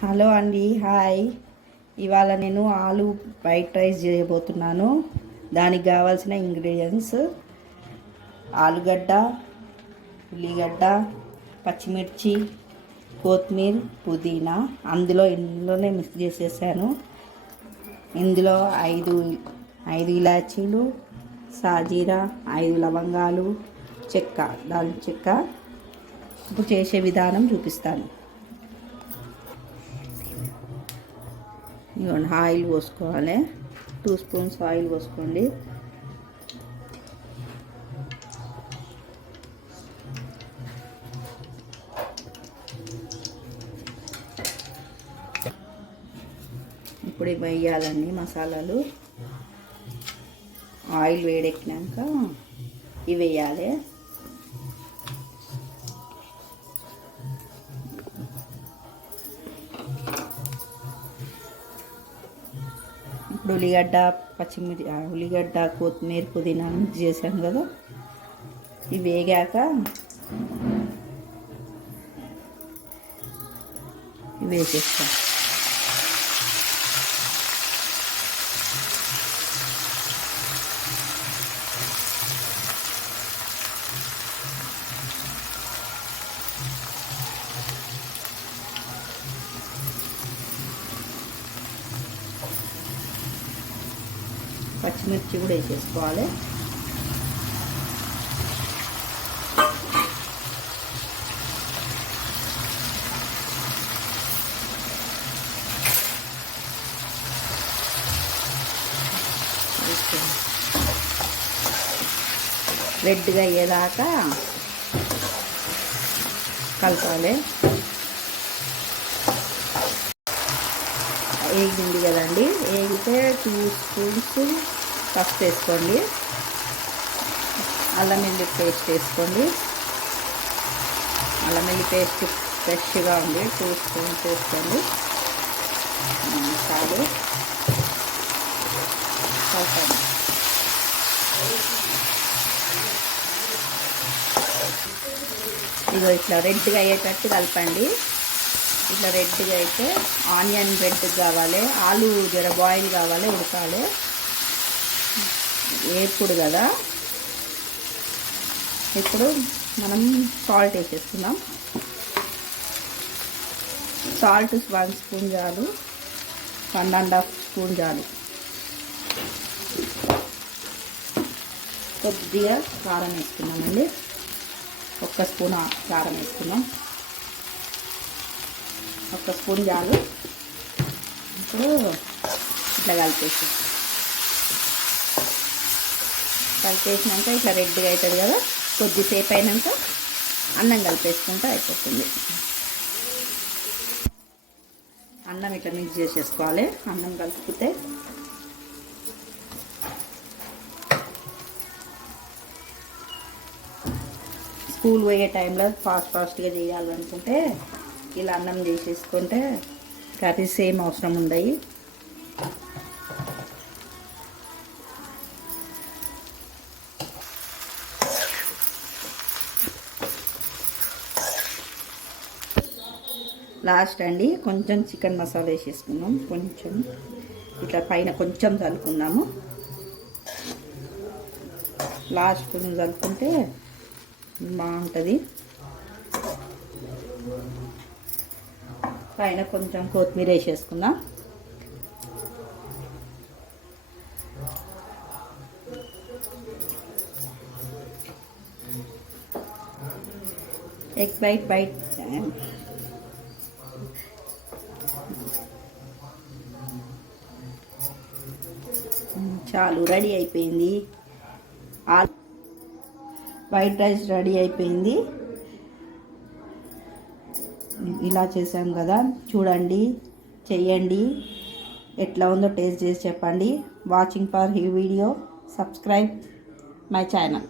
Hello అండి, hi. ఇవాళ నేను ఆలు వైట్ రైస్ చేయబోతున్నాను. దానికి కావాల్సిన ఇంగ్రీడియంట్స్: ఆలుగడ్డ, ఉల్లిగడ్డ, పచ్చిమిర్చి, కొత్తిమీర, పుదీనా. ఇందులోనే మిక్స్ చేసేసాను. ఇందులో ఐదు ఇలాచీలు, సాజీరా, 5 లవంగాలు, దాల్చిన చెక్క. ఇప్పుడు చేసే విధానం చూపిస్తాను. ఇవ్వండి, ఆయిల్ పోసుకోవాలి. 2 స్పూన్స్ ఆయిల్ పోసుకోండి. ఇప్పుడు వేయాలండి మసాలాలు. ఆయిల్ వేడెక్కినాక ఇవి వేయాలి. ఇప్పుడు ఉల్లిగడ్డ, కొత్తిమీర, పుదీనా మిక్స్ చేసాను కదా. ఇవి వేగాక ఇవి వేసేస్తాను. పచ్చిమిర్చి కూడా వేసేసుకోవాలి. రెడ్గా అయ్యేదాకా కలపాలి. వేగింది కదండి. వేగితే 2 స్పూన్స్ పసుపు వేసుకోండి. అల్లం వెల్లుల్లి పేస్ట్ వేసుకోండి. అల్లం వెల్లుల్లి పేస్ట్ ఫ్రెష్గా ఉంది. 2 స్పూన్స్ వేసుకోండి. చాలు, కలపండి. ఇదిగో ఇట్లా రెడ్గా అయ్యేటట్టు కలపండి. ఇట్లా రెడ్గా అయితే ఆనియన్ రెడ్ కావాలి. ఆలు జర బాయిల్ కావాలి, ఉడకాలి. వేపుడు కదా. ఇప్పుడు మనం సాల్ట్ వేసేస్తున్నాం. సాల్ట్ 1 స్పూన్ చాలు, 1.5 స్పూన్ చాలు. కొద్దిగా కారం వేసుకున్నామండి. 1 స్పూన్ కారం వేసుకున్నాం. 1 స్పూన్ చాలు. ఇప్పుడు ఇట్లా కలిపేసినాక ఇట్లా రెడ్గా అవుతుంది కదా. కొద్దిసేపు అయినాక అన్నం కలిపేసుకుంటే అయిపోతుంది. అన్నం ఇట్లా మిక్స్ చేసేసుకోవాలి. అన్నం కలిపితే స్కూల్ పోయే టైంలో ఫాస్ట్గా చేయాలనుకుంటే ఇలా అన్నం చేసేసుకుంటే కర్రీస్ ఏం అవసరం ఉండయి. లాస్ట్ అండి కొంచెం చికెన్ మసాలా వేసేసుకున్నాం. కొంచెం ఇట్లా పైన కొంచెం చల్లుకున్నాము. లాస్ట్ కొంచెం చల్లుకుంటే బాగుంటుంది. పైన కొంచెం కొత్తిమీర వేసేసుకుందాం. ఎగ్ బైట్ చాలు, రెడీ అయిపోయింది. వైట్ రైస్ రెడీ అయిపోయింది. ఇలా చేసాం కదా, చూడండి, చెయ్యండి. ఎట్లా ఉందో టేస్ట్ చేసి చెప్పండి. వాచింగ్ ఫర్ ఈ వీడియో, సబ్స్క్రైబ్ మై ఛానల్.